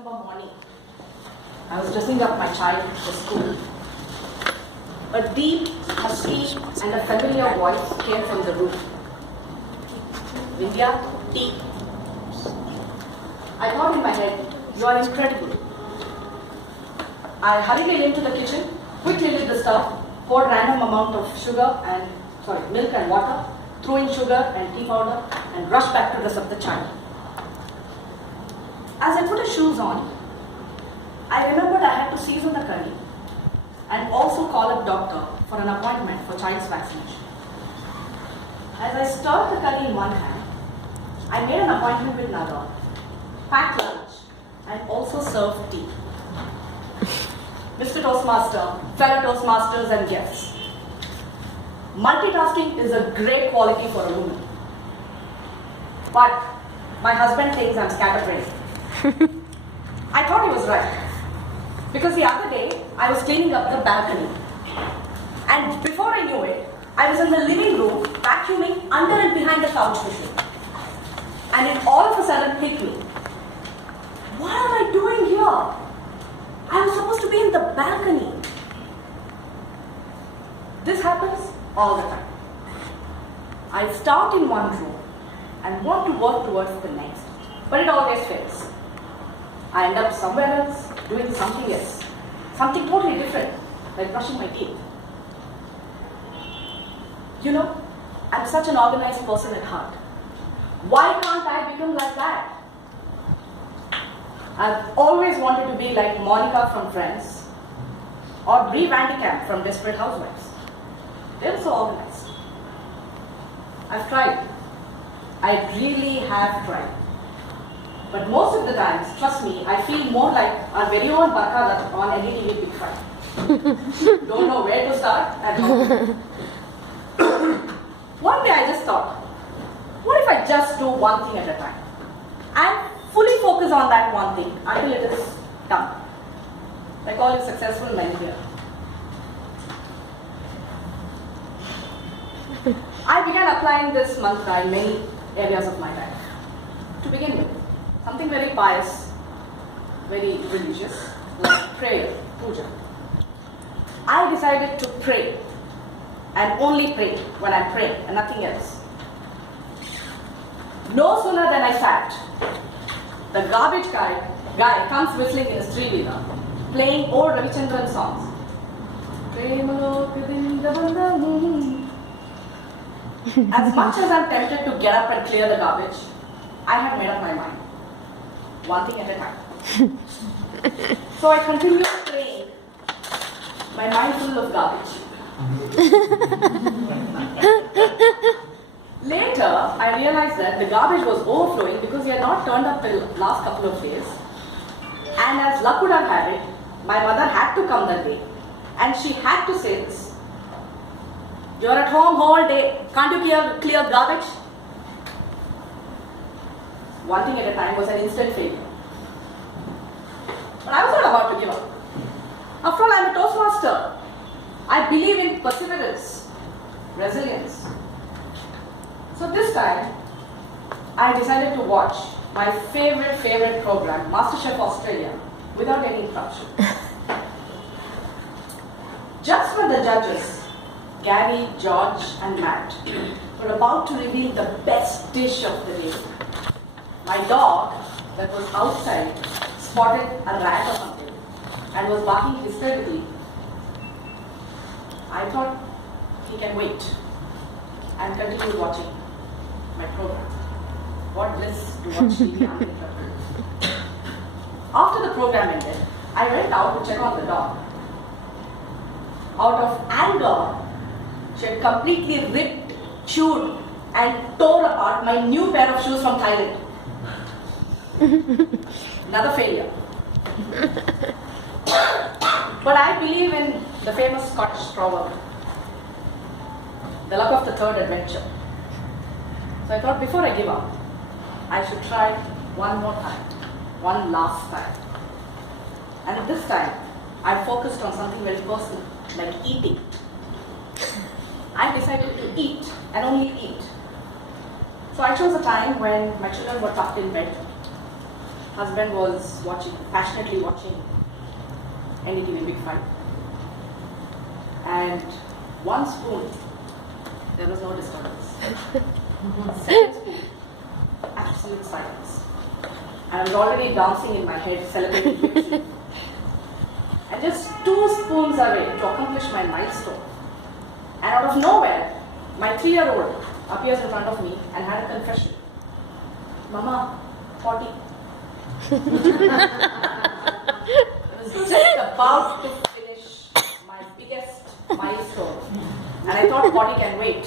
December morning, I was dressing up my child for school. A deep, husky, and a familiar voice came from the room. Vindhya, tea. I thought in my head, you are incredible. I hurriedly into the kitchen, quickly lit the stove, poured random amount of milk and water, threw in sugar and tea powder, and rushed back to dress up the child. As I put her shoes on, I remembered I had to season the curry and also call a doctor for an appointment for child's vaccination. As I stirred the curry in one hand, I made an appointment with another, packed lunch, and also served tea. Mr. Toastmaster, fellow Toastmasters and guests. Multitasking is a great quality for a woman. But my husband thinks I'm scatterbrained. I thought he was right. Because the other day, I was cleaning up the balcony. And before I knew it, I was in the living room vacuuming under and behind the couch cushion. And it all of a sudden hit me. What am I doing here? I was supposed to be in the balcony. This happens all the time. I start in one room and want to work towards the next, but it always fails. I end up somewhere else, doing something else, something totally different, like brushing my teeth. You know, I'm such an organized person at heart. Why can't I become like that? I've always wanted to be like Monica from Friends or Brie Vandekamp from Desperate Housewives. They're so organized. I've tried. I really have tried. But most of the times, trust me, I feel more like our very own Barka on NDTV Big Five. Don't know where to start and how to. One day I just thought, what if I just do one thing at a time? And fully focus on that one thing until it is done. Like all you successful men here. I began applying this mantra in many areas of my life. To begin with, something very pious, very religious, like prayer, puja. I decided to pray and only pray when I pray and nothing else. No sooner than I sat, the garbage guy comes whistling in his three-wheeler, playing old Ravichandran songs. As much as I'm tempted to get up and clear the garbage, I had made up my mind. One thing at a time. So I continued praying, my mind full of garbage. Later, I realized that the garbage was overflowing because he had not turned up the last couple of days. And as luck would have had it, my mother had to come that day. And she had to say this. You're at home all day. Can't you clear garbage? One thing at a time was an instant failure. But I was not about to give up. After all, I'm a Toastmaster. I believe in perseverance, resilience. So this time, I decided to watch my favorite program, MasterChef Australia, without any interruption. Just when the judges, Gary, George, and Matt, were about to reveal the best dish of the day, my dog that was outside spotted a rat or something and was barking hysterically. I thought he can wait and continued watching my program. What bliss to watch TV uninterrupted. After the program ended, I went out to check on the dog. Out of anger, she had completely ripped, chewed, and tore apart my new pair of shoes from Thailand. Another failure. But I believe in the famous Scottish proverb, the luck of the third adventure. So I thought before I give up, I should try one more time, one last time. And this time, I focused on something very personal, like eating. I decided to eat and only eat. So I chose a time when my children were tucked in bed. husband was watching, passionately watching NDTV Big Fight. And one spoon, there was no disturbance. Second spoon, absolute silence. And I was already dancing in my head, celebrating victory. And just 2 spoons away to accomplish my milestone. And out of nowhere, my 3-year-old appears in front of me and had a confession. Mama, potty. I was just about to finish my biggest milestone. And I thought potty can wait.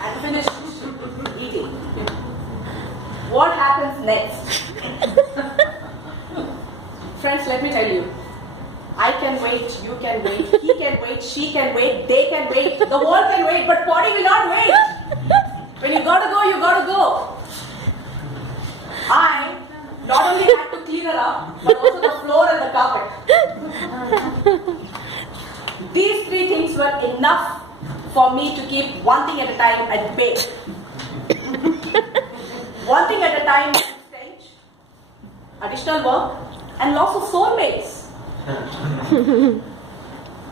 And finished eating. What happens next? Friends, let me tell you. I can wait, you can wait, he can wait, she can wait, they can wait, the world can wait, but potty will not wait. When you gotta go, you gotta go. I not only had to clean her up, but also the floor and the carpet. These 3 things were enough for me to keep one thing at a time at bay. One thing at a time, stench, additional work, and loss of soulmates.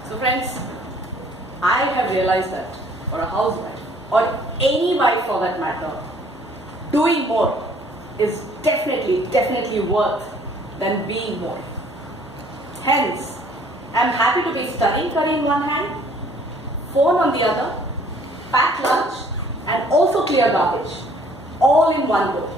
So friends, I have realized that for a housewife, or any wife for that matter, doing more is definitely worth than being more. Hence, I'm happy to be studying curry in one hand, phone on the other, pack lunch, and also clear garbage, all in one go.